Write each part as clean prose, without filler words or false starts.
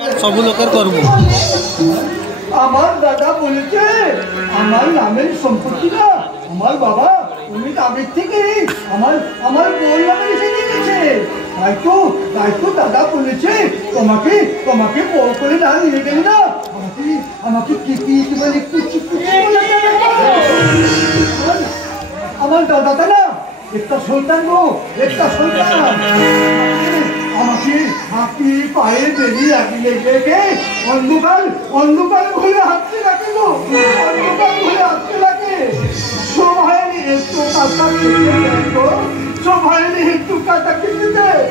सब लोकर करब আমার দাদা বলেছে আমার নামের সম্পত্তি না আমার বাবা উনি আগে থেকে আমার আমার বই নামে লিখে দিয়েছে তাই তো দাদা বলেছে তোমাকে তোমাকে বউ করে না নিয়ে গেলে না আমাকে আমাকে কি বলে আমার দাদাটা না একটা সুলতান গো একটা সুলতান আমাকে হাতি পায়ে বেরিয়ে আগিয়ে লেগে অন্ধকার ঘুরে হাঁটতে লাগে গো অন্ধকার ঘুরে হাঁটতে লাগে সবাই একটু কাটা কিনতে দেয় গো সবাই একটু কাটা কিনতে দেয়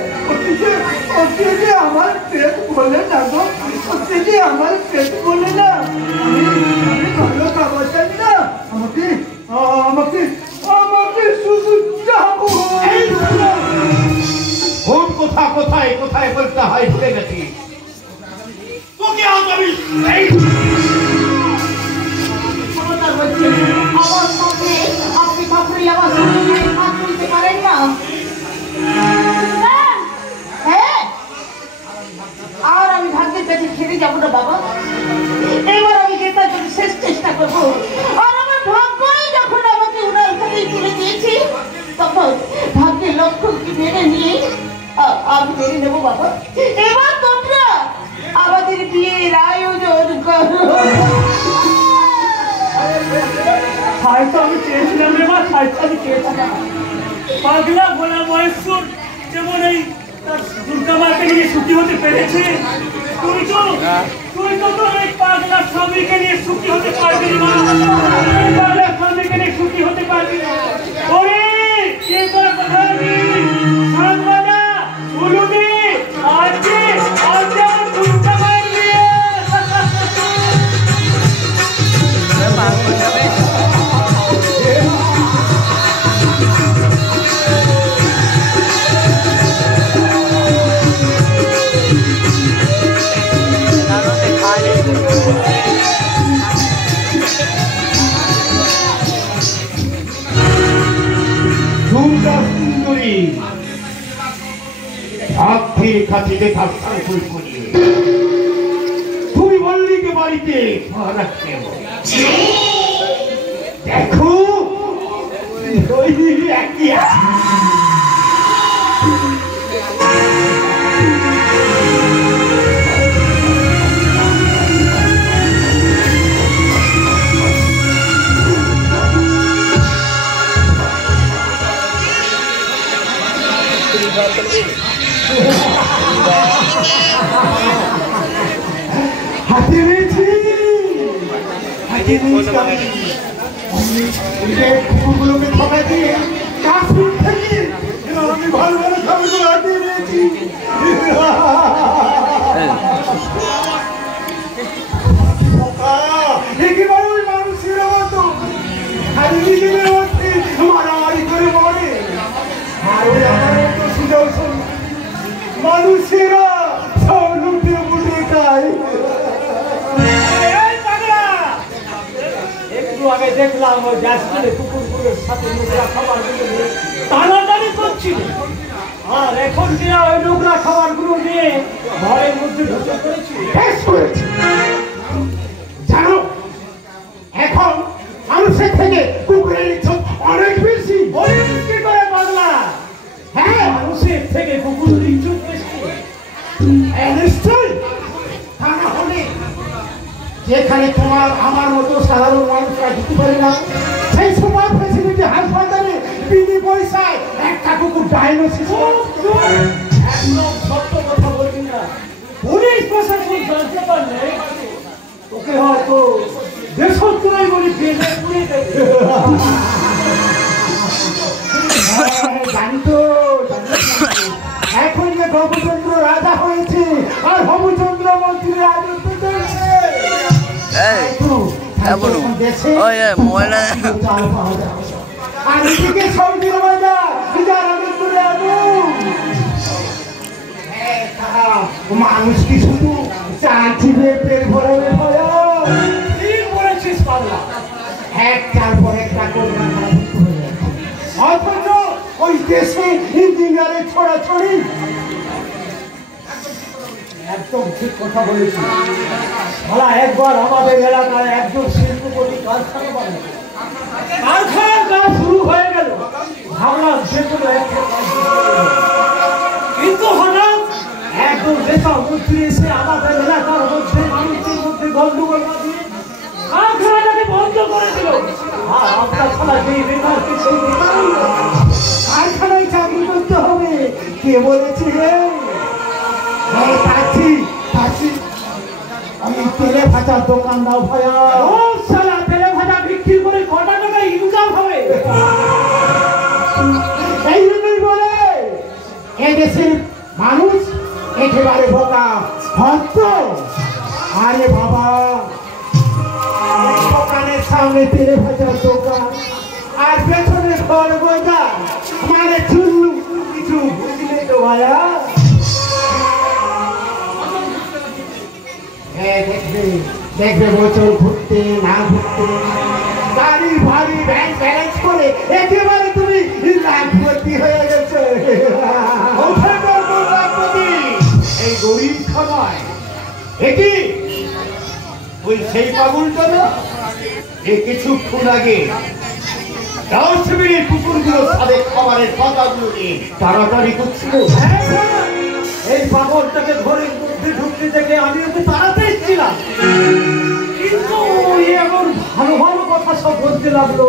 ওতে আমার পেট বলে না গো ওতে আমার পেট বলে না আমি ভালো খাবার চাই না আমাকে আমাকে আমাকে শুধু যাবো কোন কোথায় বলতে হয় ভুলে গেছি তোকে আজ আমি আমার সামনে আপনি ঠাকুরই আমার হাত তুলতে পারেন না হ্যাঁ আর আমি ভাগ্যের কাছে ছেড়ে যাবো না বাবা এবার আমি যেটার জন্য শেষ চেষ্টা করবো আর আমার ভাগ্যই যখন আমাকে ওনার কাছেই তুলে দিয়েছি তখন ভাগ্যের লক্ষ্যকে মেনে নিয়ে আমি মেনে নেবো বাবা এবার তোমরা আমাদের বিয়ের আয়োজন করো হয়তো আমি চেয়েছিলাম রে মা হয়তো আমি চেয়েছিলাম পাগলা ভোলা মহেশ্বর যেমন এই দুর্গা মাকে নিয়ে সুখী হতে পেরেছে তুই তো তোর এই পাগলা স্বামীকে নিয়ে সুখী হতে পারবি না পাগলা স্বামীকে নিয়ে সুখী হতে পারবি না ওরে কে তোর কথা সাংবাদা উলুদি আজকে আমার দুর্গা মায়ের নিয়ে তুমি বললি কে বাড়িতে দেখো একই কুকুরগুলোকে ঠকা দিয়ে কাশ্মীর থেকে আমি ভালো ভালো খাবারগুলো হাতিয়ে নিয়েছি একেবারে ওই মানুষের মতো খালি নিজেদের মধ্যে মারামারি করে মরে আর ওই আমার মতো সুদর্শন মানুষেরা সব লুটে বুটে খায় আগে দেখলাম ওই ডাস্টবিনে কুকুরগুলোর সাথে নোংরা খাবারগুলো নিয়ে টানাটানি করছিল আর এখন কিনা ওই নোংরা খাবারগুলো নিয়ে ঘরের মধ্যে ঢুকে পড়েছি জানো এখন মানুষের থেকে কুকুরের ইজ্জত অনেক বেশি কি করে পাগলা হ্যাঁ মানুষের থেকে কুকুরের ইজ্জত বেশি নিশ্চয়ই তা না হলে যেখানে তোমার আমার মতো সাধারণ মানুষরা ঢুকতে পারে না সেই সময় ফেসিলিটি হাসপাতালে বিনি পয়সায় একটা কুকুর ডায়াগনোসিস একদম সত্য কথা বলছি না পুলিশ প্রশাসন জানতে পারলে তোকে হয়তো দেশত্রাই বলি বেঁধে পুড়ে দেবে জানি তো এখন যে গৌরচন্দ্র রাজা হয়েছে আর হবুচন্দ্র মন্ত্রী রাজত্ব চলছে আর এদিকে সৌদির বাজার মানুষ কি শুধু চাইছিবে পেট ভরাবে ঠিক বলেছিস পাগলা একটার পর একটা করে অথচ ওই দেশে ইঞ্জিনিয়ারের ছড়াছড়ি একদম ঠিক কথা বলেছি। শালা একবার আমাদের এলাকায় একজন শিল্পপতি কারখানা বানাবে, কারখানার কাজ শুরু হয়ে গেল। ভাবলাম যে কোনো একটা কাজ শুরু করবো। কিন্তু হঠাৎ একজন নেতা মন্ত্রী এসে আমাদের এলাকার মধ্যে মানুষের মধ্যে গন্ডগোল বাঁধিয়ে কারখানাটাকে বন্ধ করে দিল। আর আপনার শালা যেই নেতাকে সেই নেতাই কারখানায় চাকরি করতে হবে। কে বলেছে রে? আমি তেলে ভাজার দোকান দাও ভাইয়া। ও শালা, তেলে ভাজা বিক্রি করে কটা টাকা ইনকাম হবে? এই জন্যই বলে এদেশের মানুষ একেবারে বোকা ভক্ত। আরে বাবা, দোকানের সামনে তেলে ভাজার দোকান আর পেছনে ঘর বোঝা, মানে চুল্লু কিছু বুঝলে তো ভাইয়া। দেখবে বছর ঘুরতে না ঘুরতে গাড়ি ভারী ব্যাংক ব্যালেন্স করে একেবারে তুমি লাখপতি হয়ে গেছে। এই গরিব খামায় এটি ওই সেই পাগলটা না, যে কিছুক্ষণ আগে রাজশাহীর কুকুরগুলো তাদের খাবারের পাতাগুলো নিয়ে তাড়াতাড়ি করছিল। এই পাগলটাকে ঘরের মধ্যে ঢুকতে দেখে আমি ওকে তাড়াতে এসেছিলাম, কিন্তু এমন ভালো ভালো কথা সব বলতে লাগলো।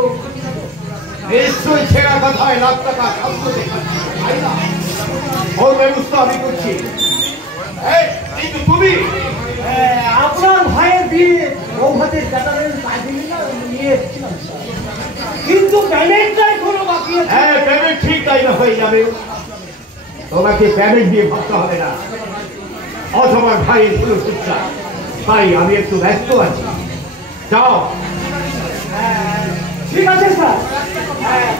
নিশ্চয়ই ছেঁড়া কথায় লাখ টাকা খাদ্য ওর ব্যবস্থা আমি করছি। কিন্তু তুমি আপনার ভাইয়ের বিয়ে বৌভাতের ব্যাটারের কাজে নিয়ে এসেছিলাম, কিন্তু পেমেন্টটাই কোনো বাকি আছে। হ্যাঁ, পেমেন্ট ঠিক তাই না হয়ে যাবে। তোমাকে পেমেন্ট দিয়ে ভাবতে হবে না। আজ আমার ভাইয়ের ছিল শিক্ষা, তাই আমি একটু ব্যস্ত আছি। যাও। ঠিক আছে স্যার,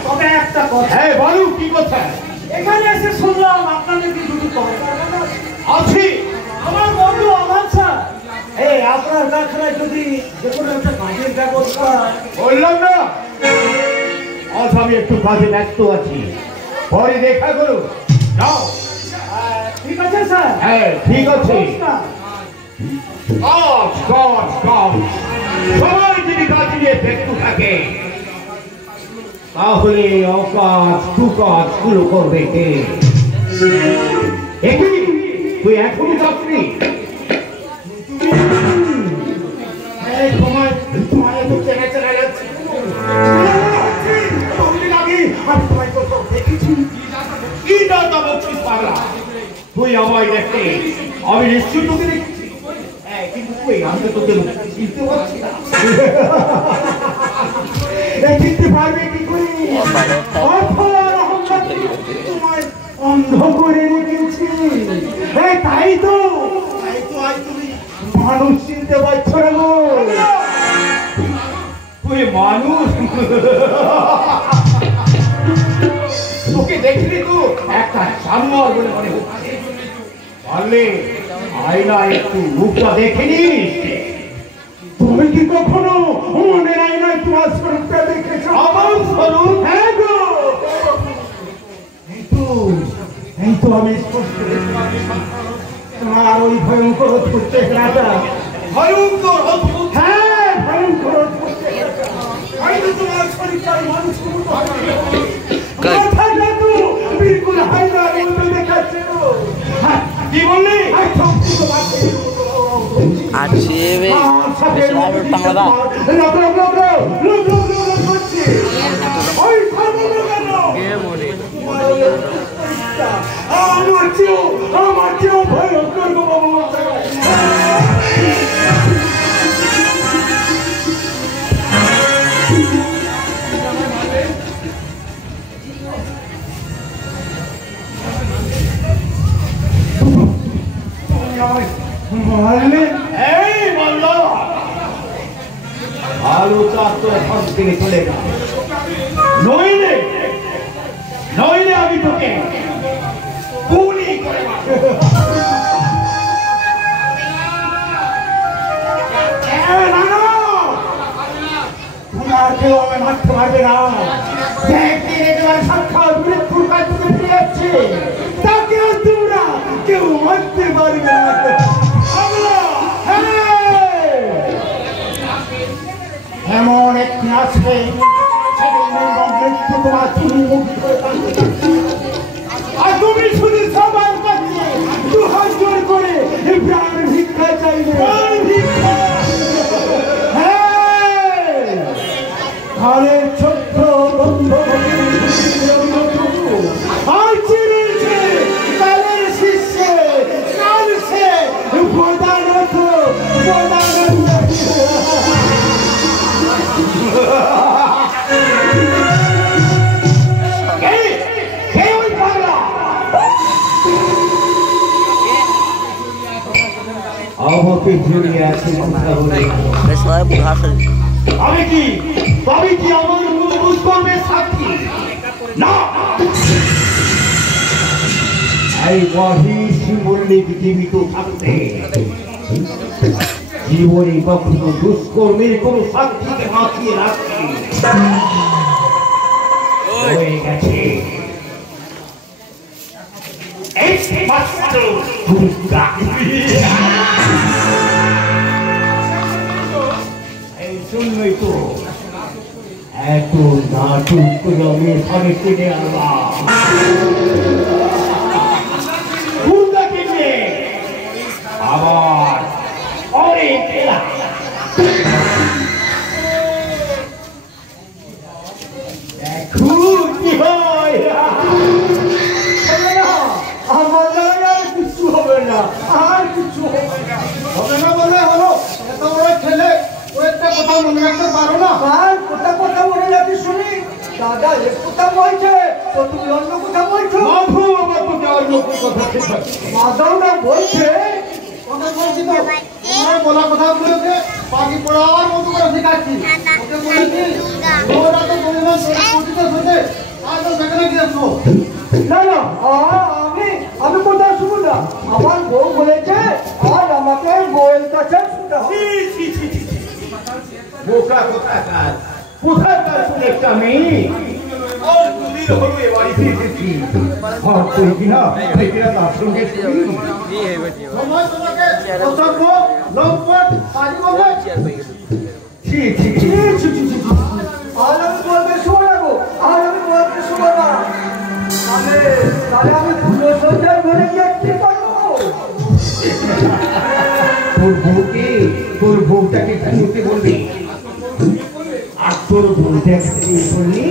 তবে একটা কথা। হ্যাঁ বলো, কি কথা? এখানে এসে শুনলাম আপনাদের কি দুটো আছি। আমার বন্ধু আমান স্যার, আপনার কারখানায় যদি যে কোনো একটা কাজের ব্যবস্থা। বললাম না, আজ আমি একটু কাজে ব্যস্ত আছি, পরে দেখা করো। যাও। ঠিক আছে স্যার। হ্যাঁ ঠিক আছে। সবাই যদি কাজ নিয়ে ব্যস্ত থাকে তাহলে অকাজ কুকাজ গুলো করবে কে? তুই এখনই যাচ্ছি? তুই আমায় দেখতে, আমি নিশ্চিত তোকে দেখছি, কিন্তু তুই আমি তো তোকে চিনতে পারছি না। চিনতে পারবে কি করে? অন্ধ করে রেখেছি। তাই তো আজ তুমি মানুষ চিনতে পারছো না গো। তুই মানুষ? তোকে দেখলি তো একটা জানোয়ার বলে মনে হচ্ছে। পারলে আয়না একটু মুখটা দেখে নিস। তুমি কি কখনো মনের আয়নায় তোমার স্বরূপটা দেখেছো? আমার স্বরূপ? হ্যাঁ গো, এই তো আমি স্পষ্ট তোমার ওই ভয়ঙ্কর অদ্ভুত চেহারাটা। ভয়ঙ্কর অদ্ভুত? হ্যাঁ, ভয়ঙ্কর অদ্ভুত চেহারাটা। হয়তো তোমার শরীরটাই মানুষের মতো হবে, মাথাটা তো বিলকুল হায়নার মতো দেখাচ্ছিল। কি বললি? আমার চেয়েও ভয়ঙ্কর গো বাবু। ভালো চার তো এখন থেকে চলে গেল, নইলে নইলে আমি তোকে গুলি করে কেউ আমি মারতে পারবে না। সাক্ষাৎ মৃত্যুর কাছে ফিরে যাচ্ছে, তাকেও তোমরা কেউ মারতে পারবে না। আছে মৃত্যু তোমার আর তুমি শুধু সবার কাছে দু হাত জোর করে প্রাণ ভিক্ষা চাইবে ঘরে ছোট্ট বন্ধ আর চিরেছে কালের শিষ্যে কালছে প্রদানত আমাকে জড়িয়ে আছে আমি কি আমার দুষ্কর্মের সাক্ষী না এই মহিষ মল্লিক জীবিত থাকতে জীবনে কখনো দুষ্কর্মের কোন সাক্ষীকে বাঁচিয়ে রাখছি হয়ে গেছে শুনবই তো এত নাটক করে আমি এখানে কিনে আনলাম আবার অনেক কি হয় আমার আর কিছু হবে না আর কিছু হবে না বলে হলো এত বড় ছেলে একটা কথা মনে রাখতে পারো না আর কথা মনে রাখি শুনি দাদা এক কথা বলছে তো তুমি অন্য কথা বলছো মাধু আমার তো অন্য কথা ঠিক আছে মাধব না বলছে কথা বলছি তো তোমার বলা কথাগুলোকে বাকি পড়াবার মতো করে শেখাচ্ছি ওকে বলেছি ওরা তো বলে না তোরা পরিচিত হতে আর তো সেখানে গিয়েছো না না আমি কোথায় শুনবো না আমার বউ বলেছে আর আমাকে বউয়ের কাছে শুনতে হবে বোকা কোথাকার কোথাকার শুনেছি আমি আর তুমি হলো এ বাড়িতে এসেছি আর তুই কিনা তার সঙ্গে সময় তোমাকে অসভ্য লম্পট পারি বলে আর আমি বলবে শোনো না গো আর আমি বলবে শোনো না তাহলে আমি পুরো সজ্জার ঘরে গিয়ে কি করবো তোর বউটাকে শুনতে বলবি আর তোর বউটাকে বললি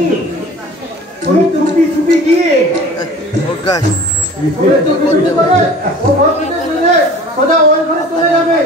চুপি গিয়ে সোজা ওই ঘরে চলে যাবে